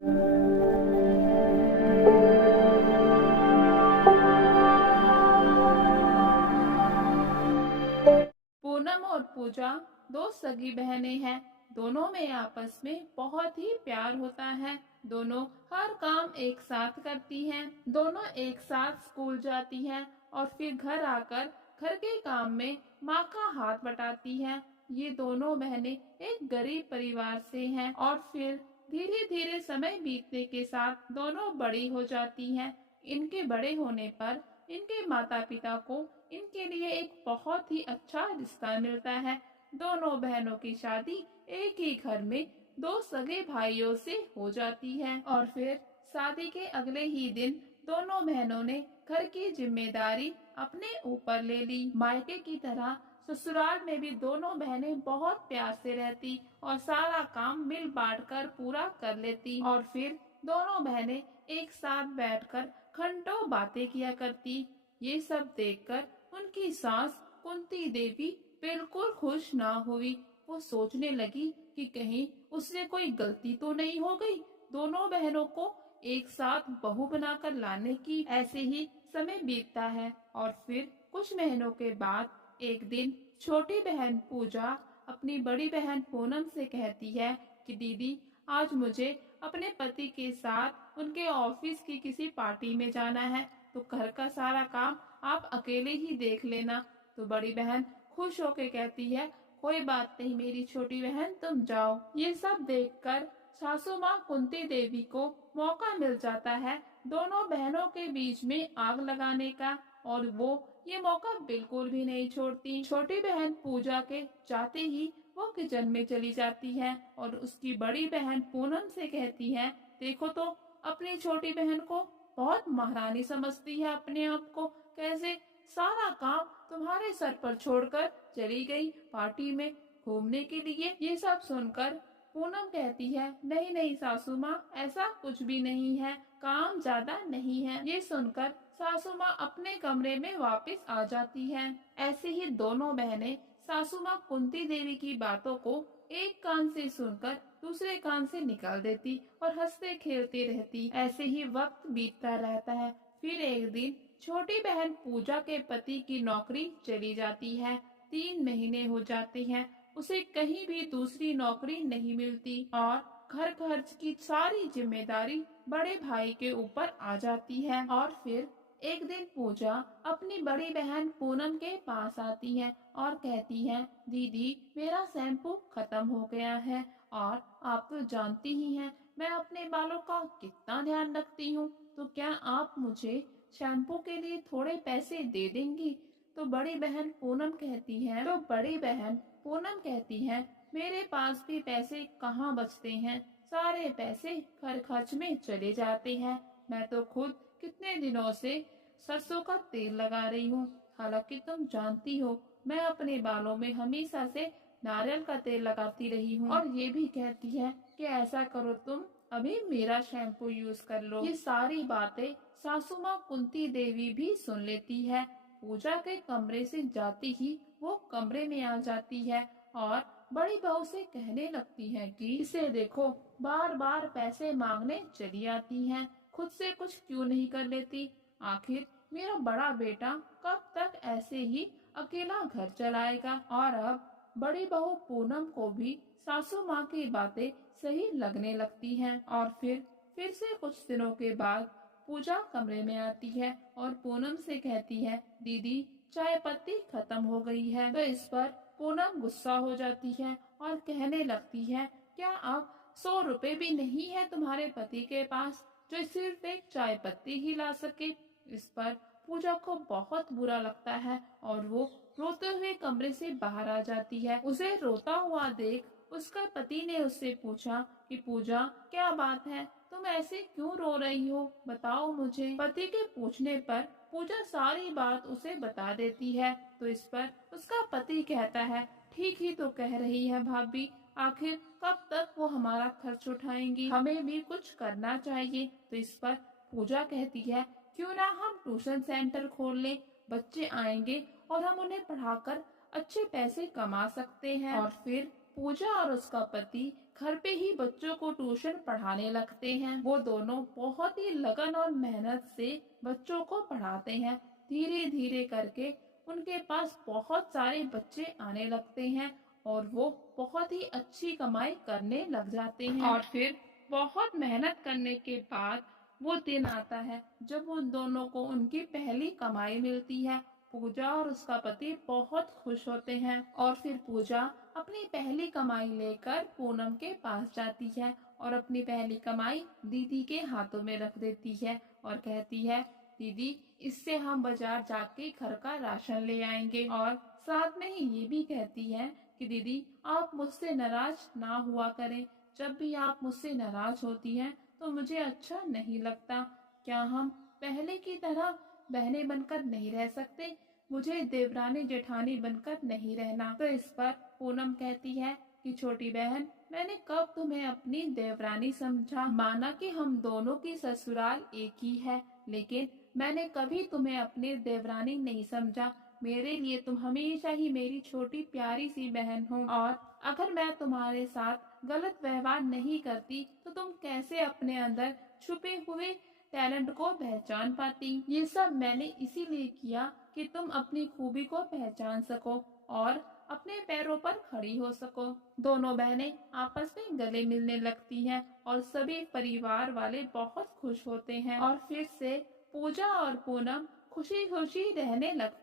पूनम और पूजा दो सगी बहनें हैं। दोनों में आपस में बहुत ही प्यार होता है। दोनों हर काम एक साथ करती हैं। दोनों एक साथ स्कूल जाती हैं और फिर घर आकर घर के काम में माँ का हाथ बटाती हैं। ये दोनों बहनें एक गरीब परिवार से हैं और फिर धीरे धीरे समय बीतने के साथ दोनों बड़ी हो जाती हैं। इनके बड़े होने पर इनके माता पिता को इनके लिए एक बहुत ही अच्छा रिश्ता मिलता है। दोनों बहनों की शादी एक ही घर में दो सगे भाइयों से हो जाती है और फिर शादी के अगले ही दिन दोनों बहनों ने घर की जिम्मेदारी अपने ऊपर ले ली। मायके की तरह ससुराल में भी दोनों बहनें बहुत प्यार से रहती और सारा काम मिल बांट कर पूरा कर लेती और फिर दोनों बहनें एक साथ बैठकर घंटों बातें किया करती। ये सब देखकर उनकी सास कुंती देवी बिल्कुल खुश ना हुई। वो सोचने लगी कि कहीं उससे कोई गलती तो नहीं हो गई, दोनों बहनों को एक साथ बहू बनाकर लाने की। ऐसे ही समय बीतता है और फिर कुछ महीनों के बाद एक दिन छोटी बहन पूजा अपनी बड़ी बहन पूनम से कहती है कि दीदी, आज मुझे अपने पति के साथ उनके ऑफिस की किसी पार्टी में जाना है, तो घर का सारा काम आप अकेले ही देख लेना। तो बड़ी बहन खुश होके कहती है, कोई बात नहीं मेरी छोटी बहन, तुम जाओ। ये सब देखकर सासू माँ कुंती देवी को मौका मिल जाता है दोनों बहनों के बीच में आग लगाने का और वो ये मौका बिल्कुल भी नहीं छोड़ती। छोटी बहन पूजा के जाते ही वो किचन में चली जाती है और उसकी बड़ी बहन पूनम से कहती है, देखो तो अपनी छोटी बहन को बहुत महारानी समझती है अपने आप को, कैसे सारा काम तुम्हारे सर पर छोड़कर चली गई पार्टी में घूमने के लिए। ये सब सुनकर पूनम कहती है, नहीं नहीं सासू माँ, ऐसा कुछ भी नहीं है, काम ज्यादा नहीं है। ये सुनकर सासू माँ अपने कमरे में वापस आ जाती है। ऐसे ही दोनों बहनें सासू माँ कुंती देवी की बातों को एक कान से सुनकर दूसरे कान से निकाल देती और हंसते खेलते रहती। ऐसे ही वक्त बीतता रहता है। फिर एक दिन छोटी बहन पूजा के पति की नौकरी चली जाती है। 3 महीने हो जाते हैं, उसे कहीं भी दूसरी नौकरी नहीं मिलती और घर खर्च की सारी जिम्मेदारी बड़े भाई के ऊपर आ जाती है। और फिर एक दिन पूजा अपनी बड़ी बहन पूनम के पास आती है और कहती है, दीदी मेरा शैम्पू खत्म हो गया है और आप तो जानती ही हैं मैं अपने बालों का कितना ध्यान रखती हूँ, तो क्या आप मुझे शैम्पू के लिए थोड़े पैसे दे देंगी? तो बड़ी बहन पूनम कहती है, मेरे पास भी पैसे कहाँ बचते हैं, सारे पैसे घर खर्च में चले जाते हैं। मैं तो खुद कितने दिनों से सरसों का तेल लगा रही हूँ, हालांकि तुम जानती हो मैं अपने बालों में हमेशा से नारियल का तेल लगाती रही हूँ। और ये भी कहती है कि ऐसा करो तुम अभी मेरा शैम्पू यूज कर लो। ये सारी बातें सासू माँ कुंती देवी भी सुन लेती है। पूजा के कमरे से जाती ही वो कमरे में आ जाती है और बड़ी बहू से कहने लगती है कि इसे देखो, बार बार पैसे मांगने चली आती हैं, खुद से कुछ क्यों नहीं कर लेती। आखिर मेरा बड़ा बेटा कब तक ऐसे ही अकेला घर चलाएगा। और अब बड़ी बहू पूनम को भी सासू माँ की बातें सही लगने लगती हैं। और फिर से कुछ दिनों के बाद पूजा कमरे में आती है और पूनम से कहती है, दीदी चाय पत्ती खत्म हो गई है। तो इस पर पूनम गुस्सा हो जाती है और कहने लगती है, क्या आप 100 रुपए भी नहीं है तुम्हारे पति के पास जो सिर्फ एक चाय पत्ती ही ला सके? इस पर पूजा को बहुत बुरा लगता है और वो रोते हुए कमरे से बाहर आ जाती है। उसे रोता हुआ देख उसका पति ने उससे पूछा कि पूजा क्या बात है, तुम ऐसे क्यों रो रही हो, बताओ मुझे। पति के पूछने पर पूजा सारी बात उसे बता देती है। तो इस पर उसका पति कहता है, ठीक ही तो कह रही है भाभी, आखिर कब तक वो हमारा खर्च उठाएंगी, हमें भी कुछ करना चाहिए। तो इस पर पूजा कहती है, क्यों ना हम ट्यूशन सेंटर खोल लें, बच्चे आएंगे और हम उन्हें पढ़ाकर अच्छे पैसे कमा सकते हैं। और फिर पूजा और उसका पति घर पे ही बच्चों को ट्यूशन पढ़ाने लगते हैं। वो दोनों बहुत ही लगन और मेहनत से बच्चों को पढ़ाते हैं। धीरे धीरे करके उनके पास बहुत सारे बच्चे आने लगते हैं और वो बहुत ही अच्छी कमाई करने लग जाते हैं। और फिर बहुत मेहनत करने के बाद वो दिन आता है जब उन दोनों को उनकी पहली कमाई मिलती है। पूजा और उसका पति बहुत खुश होते हैं और फिर पूजा अपनी पहली कमाई लेकर पूनम के पास जाती है और अपनी पहली कमाई दीदी के हाथों में रख देती है और कहती है, दीदी इससे हम बाजार जाके घर का राशन ले आएंगे। और साथ में ही ये भी कहती है कि दीदी आप मुझसे नाराज ना हुआ करें। जब भी आप मुझसे नाराज होती हैं तो मुझे अच्छा नहीं लगता। क्या हम पहले की तरह बहनें बनकर नहीं रह सकते? मुझे देवरानी जेठानी बनकर नहीं रहना। तो इस पर पूनम कहती है कि छोटी बहन, मैंने कब तुम्हें अपनी देवरानी समझा? माना कि हम दोनों की ससुराल एक ही है, लेकिन मैंने कभी तुम्हें अपनी देवरानी नहीं समझा। मेरे लिए तुम हमेशा ही मेरी छोटी प्यारी सी बहन हो और अगर मैं तुम्हारे साथ गलत व्यवहार नहीं करती तो तुम कैसे अपने अंदर छुपे हुए टैलेंट को पहचान पाती? ये सब मैंने इसीलिए किया कि तुम अपनी खूबी को पहचान सको और अपने पैरों पर खड़ी हो सको। दोनों बहनें आपस में गले मिलने लगती हैं और सभी परिवार वाले बहुत खुश होते हैं और फिर से पूजा और पूनम खुशी खुशी रहने लगते